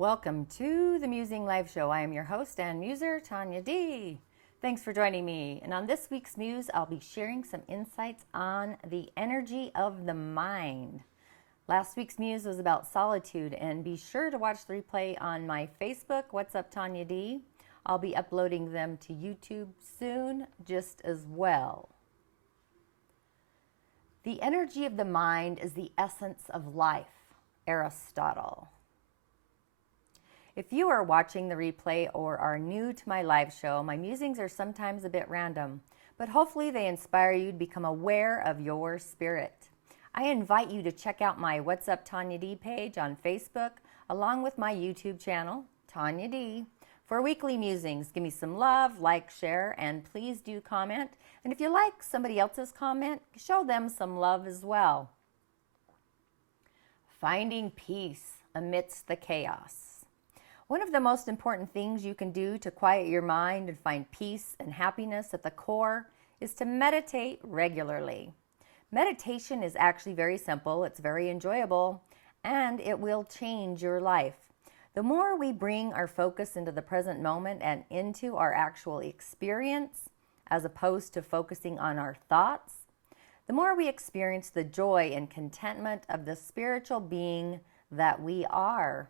Welcome to the Musing Live Show. I am your host and muser, Tonya D. Thanks for joining me. And on this week's Muse, I'll be sharing some insights on the energy of the mind. Last week's Muse was about solitude, and be sure to watch the replay on my Facebook, What's Up Tonya D. I'll be uploading them to YouTube soon just as well. The energy of the mind is the essence of life, Aristotle. If you are watching the replay or are new to my live show, my musings are sometimes a bit random, but hopefully they inspire you to become aware of your spirit. I invite you to check out my What's Up Tonya D page on Facebook, along with my YouTube channel, Tonya D, for weekly musings. Give me some love, like, share, and please do comment. And if you like somebody else's comment, show them some love as well. Finding peace amidst the chaos. One of the most important things you can do to quiet your mind and find peace and happiness at the core is to meditate regularly. Meditation is actually very simple, it's very enjoyable, and it will change your life. The more we bring our focus into the present moment and into our actual experience, as opposed to focusing on our thoughts, the more we experience the joy and contentment of the spiritual being that we are.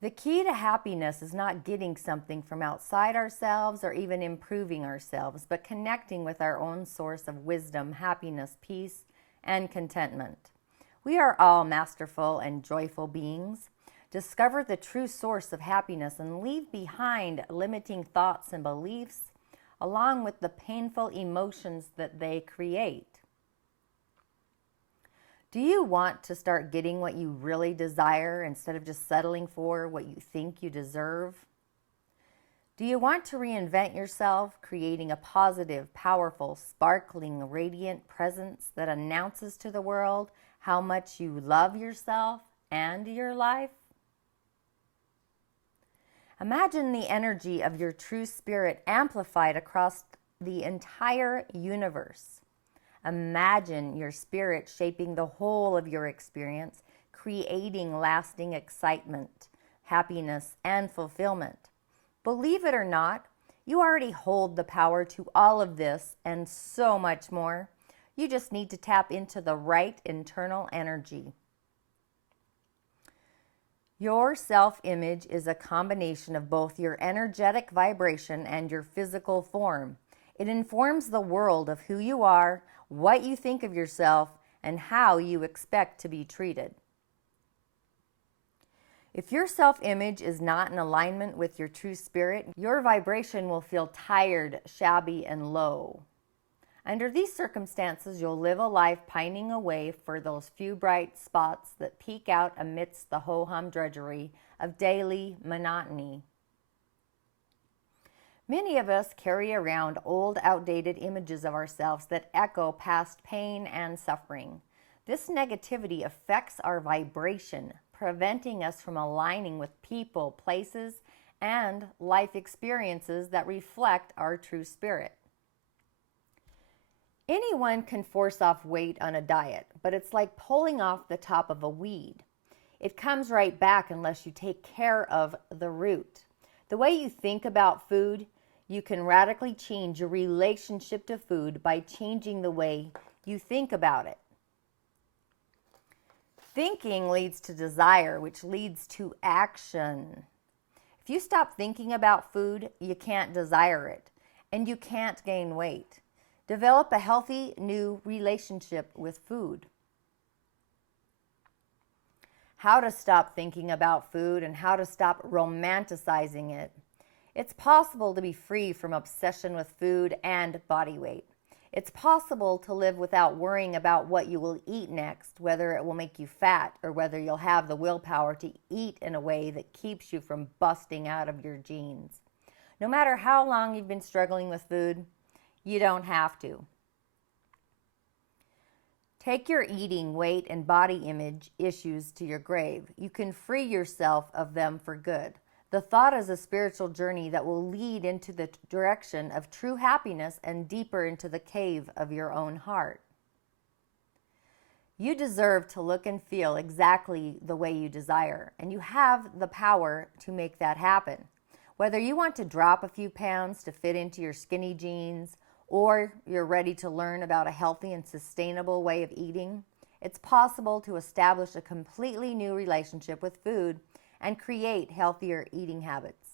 The key to happiness is not getting something from outside ourselves or even improving ourselves, but connecting with our own source of wisdom, happiness, peace, and contentment. We are all masterful and joyful beings. Discover the true source of happiness and leave behind limiting thoughts and beliefs, along with the painful emotions that they create. Do you want to start getting what you really desire instead of just settling for what you think you deserve? Do you want to reinvent yourself, creating a positive, powerful, sparkling, radiant presence that announces to the world how much you love yourself and your life? Imagine the energy of your true spirit amplified across the entire universe. Imagine your spirit shaping the whole of your experience, creating lasting excitement, happiness, and fulfillment. Believe it or not, you already hold the power to all of this and so much more. You just need to tap into the right internal energy. Your self-image is a combination of both your energetic vibration and your physical form. It informs the world of who you are, what you think of yourself, and how you expect to be treated. If your self-image is not in alignment with your true spirit, your vibration will feel tired, shabby, and low. Under these circumstances, you'll live a life pining away for those few bright spots that peek out amidst the ho-hum drudgery of daily monotony. Many of us carry around old, outdated images of ourselves that echo past pain and suffering. This negativity affects our vibration, preventing us from aligning with people, places, and life experiences that reflect our true spirit. Anyone can force off weight on a diet, but it's like pulling off the top of a weed. It comes right back unless you take care of the root. The way you think about food, you can radically change your relationship to food by changing the way you think about it. Thinking leads to desire, which leads to action. If you stop thinking about food, you can't desire it, and you can't gain weight. Develop a healthy new relationship with food. How to stop thinking about food and how to stop romanticizing it. It's possible to be free from obsession with food and body weight. It's possible to live without worrying about what you will eat next, whether it will make you fat or whether you'll have the willpower to eat in a way that keeps you from busting out of your jeans. No matter how long you've been struggling with food, you don't have to. Take your eating, weight, and body image issues to your grave. You can free yourself of them for good. The thought is a spiritual journey that will lead into the direction of true happiness and deeper into the cave of your own heart. You deserve to look and feel exactly the way you desire, and you have the power to make that happen. Whether you want to drop a few pounds to fit into your skinny jeans, or you're ready to learn about a healthy and sustainable way of eating, it's possible to establish a completely new relationship with food and create healthier eating habits.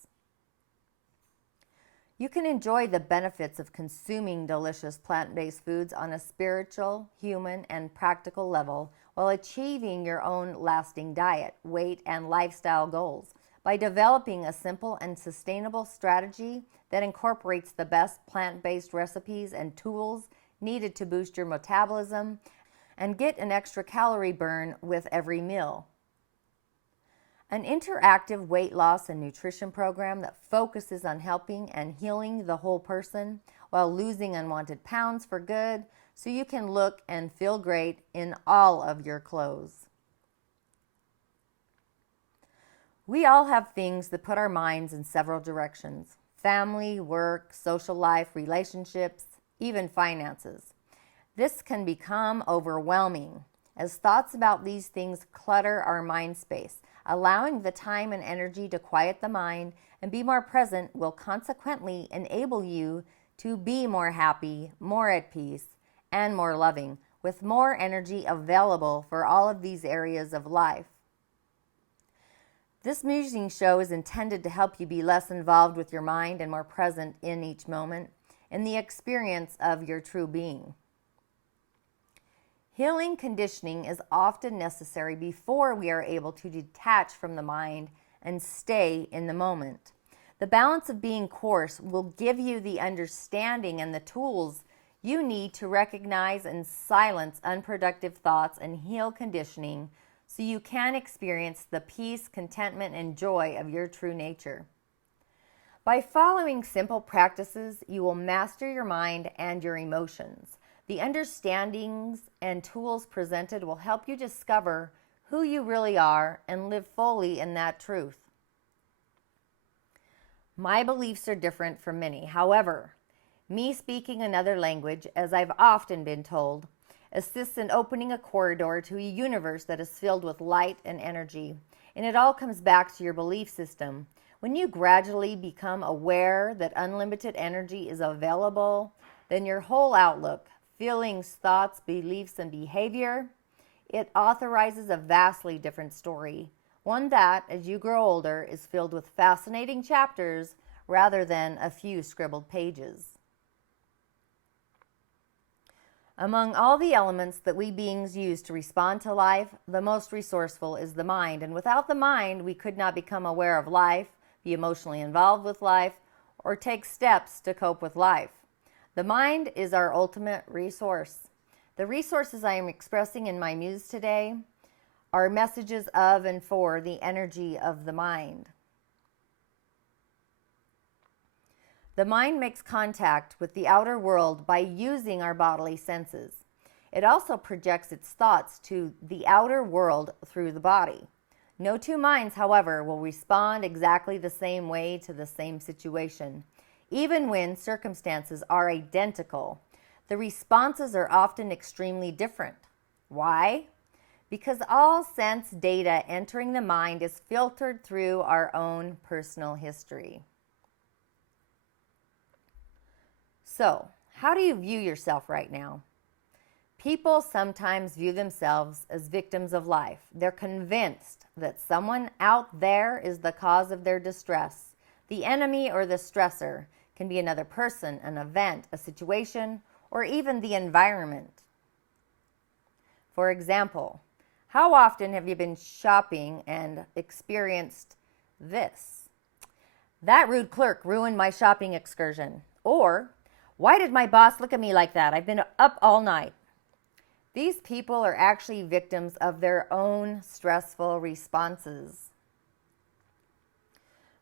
You can enjoy the benefits of consuming delicious plant-based foods on a spiritual, human, and practical level while achieving your own lasting diet, weight, and lifestyle goals by developing a simple and sustainable strategy that incorporates the best plant-based recipes and tools needed to boost your metabolism and get an extra calorie burn with every meal. An interactive weight loss and nutrition program that focuses on helping and healing the whole person while losing unwanted pounds for good so you can look and feel great in all of your clothes. We all have things that put our minds in several directions: family, work, social life, relationships, even finances. This can become overwhelming as thoughts about these things clutter our mind space. Allowing the time and energy to quiet the mind and be more present will consequently enable you to be more happy, more at peace, and more loving, with more energy available for all of these areas of life. This musing show is intended to help you be less involved with your mind and more present in each moment, in the experience of your true being. Healing conditioning is often necessary before we are able to detach from the mind and stay in the moment. The balance of being course will give you the understanding and the tools you need to recognize and silence unproductive thoughts and heal conditioning so you can experience the peace, contentment, and joy of your true nature. By following simple practices, you will master your mind and your emotions. The understandings and tools presented will help you discover who you really are and live fully in that truth. My beliefs are different from many. However, me speaking another language, as I've often been told, assists in opening a corridor to a universe that is filled with light and energy. And it all comes back to your belief system. When you gradually become aware that unlimited energy is available, then your whole outlook, feelings, thoughts, beliefs, and behavior, it authorizes a vastly different story. One that, as you grow older, is filled with fascinating chapters rather than a few scribbled pages. Among all the elements that we beings use to respond to life, the most resourceful is the mind. And without the mind, we could not become aware of life, be emotionally involved with life, or take steps to cope with life. The mind is our ultimate resource. The resources I am expressing in my muse today are messages of and for the energy of the mind. The mind makes contact with the outer world by using our bodily senses. It also projects its thoughts to the outer world through the body. No two minds, however, will respond exactly the same way to the same situation. Even when circumstances are identical, the responses are often extremely different. Why? Because all sense data entering the mind is filtered through our own personal history. So, how do you view yourself right now? People sometimes view themselves as victims of life. They're convinced that someone out there is the cause of their distress. The enemy or the stressor can be another person, an event, a situation, or even the environment. For example, how often have you been shopping and experienced this? That rude clerk ruined my shopping excursion. Or, why did my boss look at me like that? I've been up all night. These people are actually victims of their own stressful responses.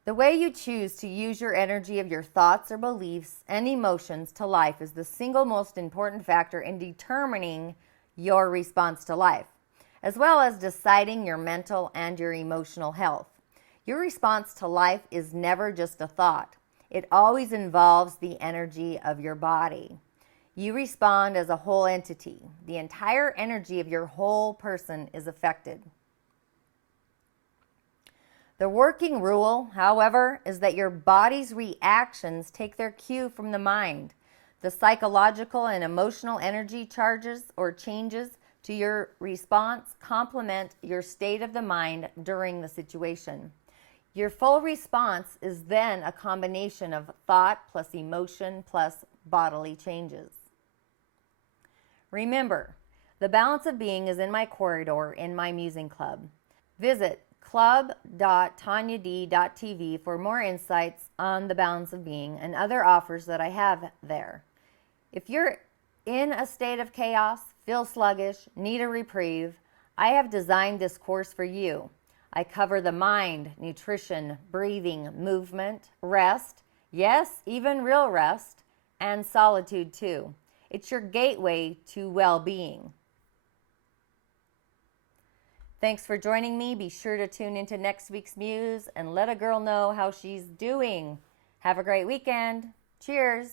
The way you choose to use your energy of your thoughts or beliefs and emotions to life is the single most important factor in determining your response to life, as well as deciding your mental and your emotional health. Your response to life is never just a thought. It always involves the energy of your body. You respond as a whole entity. The entire energy of your whole person is affected. The working rule, however, is that your body's reactions take their cue from the mind. The psychological and emotional energy charges or changes to your response complement your state of the mind during the situation. Your full response is then a combination of thought plus emotion plus bodily changes. Remember, the balance of being is in my corridor in my Musing Club. Visit club.tonyad.tv for more insights on the balance of being and other offers that I have there. If you're in a state of chaos, feel sluggish, need a reprieve, I have designed this course for you. I cover the mind, nutrition, breathing, movement, rest, yes, even real rest, and solitude too. It's your gateway to well-being. Thanks for joining me. Be sure to tune into next week's Muse and let a girl know how she's doing. Have a great weekend. Cheers.